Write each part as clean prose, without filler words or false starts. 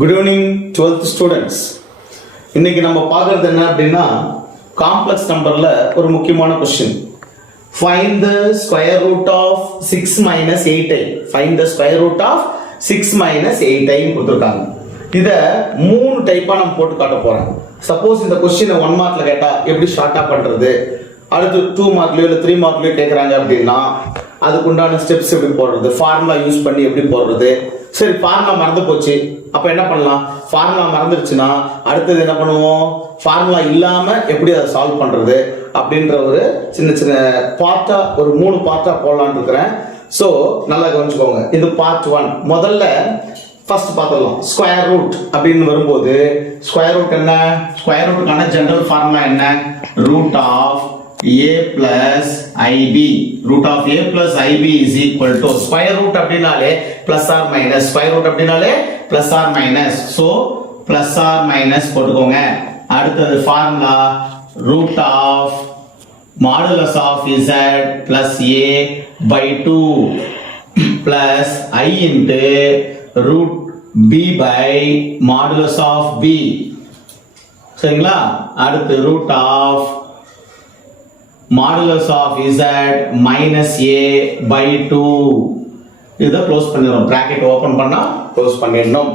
Good evening 12th students. இன்னைக்கு நம்ம பார்க்கிறது என்ன அப்படின்னா காம்ப்ளெக்ஸ் நம்பர்ல ஒரு முக்கியமான question. Find the square root of 6 minus 8i. Find the square root of 6 minus 8i கொடுத்திருக்காங்க. இத மூணு டைப்பா நான் போட்டு காட்ட போறேன். சப்போஸ் இந்த क्वेश्चन 1 மார்க்ல கேட்டா எப்படி ஷார்ட்டா பண்றது? அடுத்து 2 மார்க்லயோ இல்ல 3 மார்க்லயோ கேக்குறாங்க அப்படின்னா அதுக்கு உண்டான ஸ்டெப்ஸ் எப்படி போடுறது? ஃபார்முலா யூஸ் பண்ணி எப்படி போடுறது? சரி, ஃபார்முலா மறந்து போச்சு, அப்ப என்ன பண்ணலாம்? ஃபார்முலா மறந்துருச்சுன்னா அடுத்தது என்ன பண்ணுவோம்? ஃபார்முலா இல்லாம எப்படி அதை சால்வ் பண்றது அப்படின்ற ஒரு சின்ன சின்ன பார்ட்டா, ஒரு 3 பார்ட்டா போடலான்னு இருக்கிறேன். சோ நல்லா கவனிச்சுக்கோங்க. இது பார்ட் 1. முதல்ல ஃபர்ஸ்ட் பார்த்துடலாம். ஸ்கொயர் ரூட் அப்படின்னு வரும்போது ஸ்கொயர் ரூட் என்ன? ஸ்கொயர் ரூட்டுக்கான ஜெனரல் ஃபார்முலா என்ன? Root of a plus ib. root of a plus ib is equal to square root அப்படினாலே plus or minus, square root அப்படினாலே plus or minus, so plus or minus போட்டுக்கோங்க. அடுத்தது formula root of modulus of z plus a by 2 plus I into root b by modulus of b. சரிங்களா? அடுத்து root of modulus of z minus a by 2. இதை close பண்ணிடணும். Bracket open பண்ணா close பண்ணிடணும்.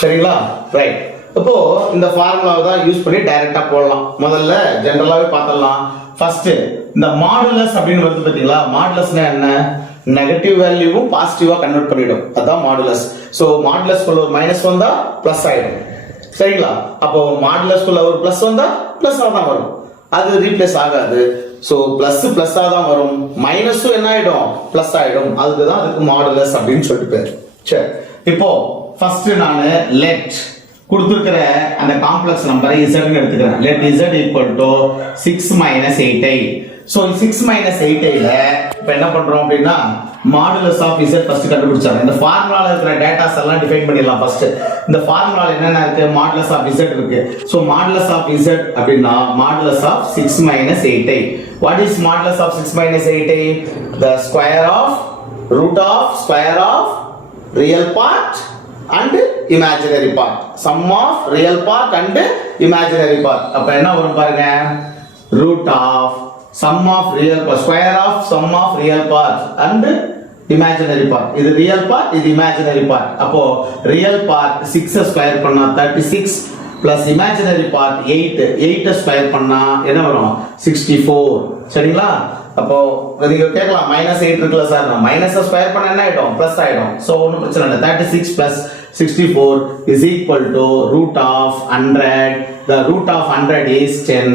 சரிங்களா? Right. இப்போ இந்த ஃபார்முலாவை தான் யூஸ் பண்ணி டைரக்டா போடலாம். முதல்ல ஜெனரலாவே பார்த்தலாம். ஃபர்ஸ்ட் இந்த மாடுலஸ் அப்படின்னு வருது பாத்தீங்களா? மாடுலஸ்னா என்ன? நெகட்டிவ் வேல்யூவும் பாசிட்டிவா கன்வெர்ட் பண்ணிடும். அதான் மாடுலஸ். சோ மாடுலஸ் குள்ள ஒரு மைனஸ் வந்தா பிளஸ் ஆயிடும். சரிங்களா? அப்போ மாடுலஸ் குள்ள ஒரு பிளஸ் வந்தா பிளஸ் தான் வரும். அது ரீப்ளேஸ் ஆகாது. சோ பிளஸ் பிளஸ் தான் வரும், மைனஸும் என்ன ஆயிடும்? பிளஸ் ஆயிடும். அதுதான் அதுக்கு மாடுலஸ் அப்படின்னு சொல்லிட்டு பேர். சரி, இப்போ ஃபர்ஸ்ட் நான் லெட் கொடுத்திருக்கிற அந்த காம்ப்ளெக்ஸ் நம்பரை z ன்னு எடுத்துக்கிறேன். Let z equal to 6 minus 8i. So 6 minus 8i ல இப்போ என்ன பண்றோம் அப்படின்னா மாடுலஸ் ஆஃப் z ஃபர்ஸ்ட் கண்டுபிடிச்சாங்க. இந்த ஃபார்முலால இருக்கிற டேட்டாஸ் எல்லாம் டிஃபைன் பண்ணிடலாம். ஃபர்ஸ்ட் இந்த ஃபார்முலால என்னென்ன இருக்கு? மாடுலஸ் ஆஃப் z இருக்கு. சோ மாடுலஸ் ஆஃப் z அப்படினா modulus of 6 minus 8i. What is modulus of 6 minus 8i? The square of root of square of real part and imaginary part. Sum of real part and imaginary part. அப்ப என்ன வரும் பாருங்க? root of sum of real part, square of sum of real part and imaginary part. இது real part, இது imaginary part. அப்போ real part 6 square பண்ணா 36 plus imaginary part 8 square பண்ணா என்ன வரும்? 64. சரிங்களா? அப்போ நீங்க கேட்கலாம் மைனஸ் 8 இருக்குல்ல சார், மைனஸ் ஸ்கொயர் பண்ணா என்ன ஆயிடும்? பிளஸ் ஆயிடும். சோ ஒண்ணும் பிரச்சனை இல்லை. 36 plus 64 is equal to root of 100. The root of 100 is 10.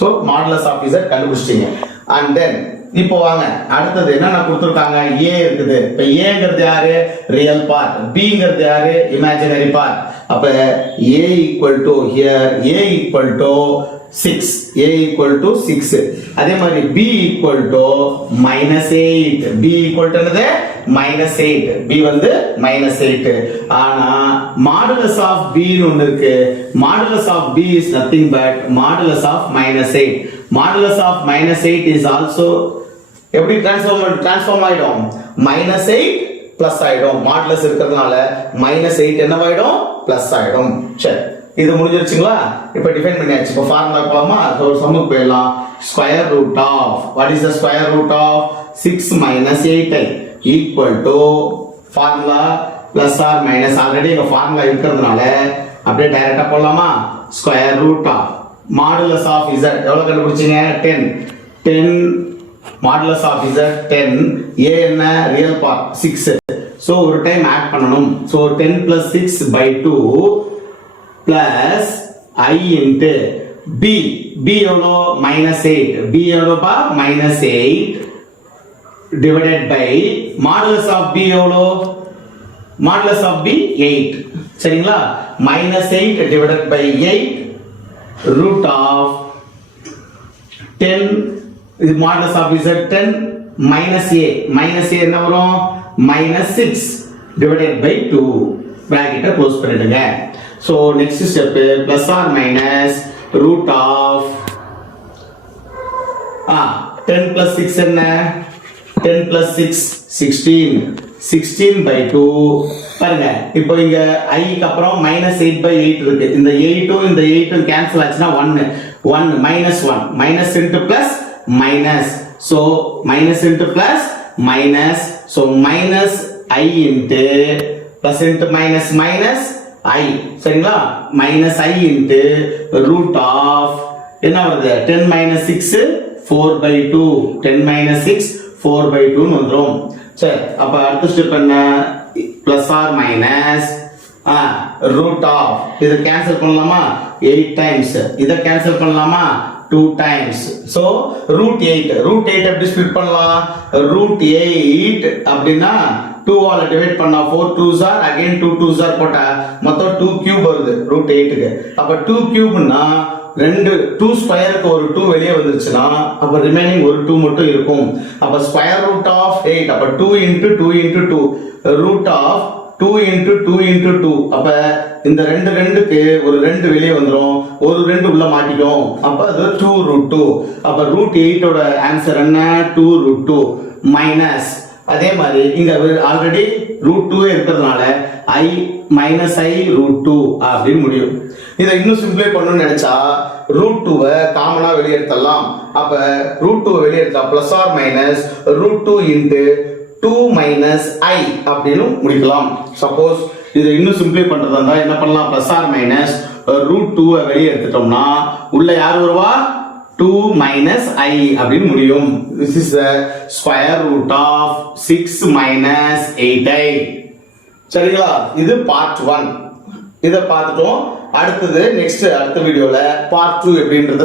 So modulus of z கண்டுபிடிச்சிட்டீங்க. And then இப்போ வாங்க அடுத்தது என்ன கொடுத்திருக்காங்க? a இருக்குது. இப்போ aங்கிறது யாரு? Real part. bங்கிறது யாரு? Imaginary part. அப்ப a equal to here a equal to 6. a equal to 6. அதே மாதிரி b equal to -8. b equal to என்னது? -8. b வந்து -8. ஆனா modulus of b ன்னு ஒன்னு இருக்கு. modulus of b is nothing but modulus of -8. modulus of -8 is also எப்படி transform ஆயிடும்? -8 பிளஸ் ஆயிடும். மாடுலஸ் இருக்கிறதுனால -8 என்னவாயிடும்? பிளஸ் ஆயிடும். சரி, இது முடிஞ்சிருச்சுங்களா? இப்போ டிஃபைன் பண்ணியாச்சு. இப்போ ஃபார்முலா போலாமா? ஒரு சம்முக்கு போயிடலாம். Square root of, what is the square root of 6 minus 8i equal to formula plus or minus. Already இங்க ஃபார்முலா இருக்கிறதுனால அப்படியே டைரக்டா போடலாமா? Square root of modulus of z எவ்வளவு கண்டுபிடிச்சீங்க? 10 மாடுலஸ் ஆஃப் z 10. a என்ன? Real part 6. சோ ஒரு time add பண்ணனும். So 10 plus 6 by 2 plus I into b. b எவ்வளோ? -8. b எவ்வளோப்பா? -8 divided by modulus of b எவ்வளோ? modulus of b 8. சரிங்களா? -8 divided by 8 root of 10. இது modulus of z 10 minus a. minus a என்ன வரும்? -6 divided by 2. bracket close பண்ணிடுங்க. so next step plus or minus root of 10 plus 6 என்ன? 10 plus 6 16. 16 by 2 பாருங்க இப்போ இங்க I க்கு அப்புறம் -8/8 இருக்கு. இந்த 8ம் இந்த 8ம் கேன்சல் ஆச்சுனா 1 -1 minus into plus minus, so minus into plus minus, so minus I into plus into minus minus I, சரிங்களா? minus I into root of என்ன வருது 10 minus 6 4/2, 10 minus 6 4/2 ன்னு வந்துரும். சரி, அப்ப அடுத்த ஸ்டெப் என்ன? plus or minus root of, இத கேன்சல் பண்ணலாமா? 8 times. இத கேன்சல் பண்ணலாமா? 2 times. so root 8 எப்படி ஸ்ப்ளிட் பண்ணலாம்? root 8 அப்படினா 2 ஆல டிவைட் பண்ணா 4 2s are, again 2 2s are போட்டா மொத்தம் 2 கியூப் வருது root 8 க்கு. அப்ப 2 கியூப்னா 2 ஸ்கொயருக்கு ஒரு 2 வெளியே வந்துருச்சுனா அப்ப ரிமைனிங் ஒரு 2 மட்டும் இருக்கும். அப்ப ஸ்கொயர் ரூட் ஆஃப் 8, அப்ப 2 into 2 into 2 root of 2 into 2 into 2, அப்ப இந்த ரெண்டுக்கு ஒரு 2 வெளியே வந்துரும், ஒரு 2 உள்ள மாட்டிக்கும், அப்ப அது 2 root 2. அப்ப root 8 ஓட ஆன்சர் என்ன? 2 root 2 மைனஸ், அதே மாதிரி இங்க ஆல்ரெடி root 2 இருக்கிறதுனால I minus I root 2 அப்படின்னு முடியும். இதை இன்னும் சிம்பிளை பண்ணணும்னு நினைச்சா root 2-வை காமனா வெளியெடுத்தலாம். அப்ப root 2 வெளியெடுத்தா plus or minus root 2 into 2 minus I அப்படின்னு முடிக்கலாம். சப்போஸ் இதை இன்னும் சிம்பிளை பண்றதா இருந்தா என்ன பண்ணலாம்? plus or minus root 2-வை வெளியே எடுத்துட்டோம்னா உள்ள யார் வருவா? 2 minus I அப்படின்னு முடியும். This is the square root of 6 minus 8I. சரிங்களா? இது part 1. இதை பார்த்துட்டோம். அடுத்தது அடுத்த வீடியோல part 2 எப்படின்றத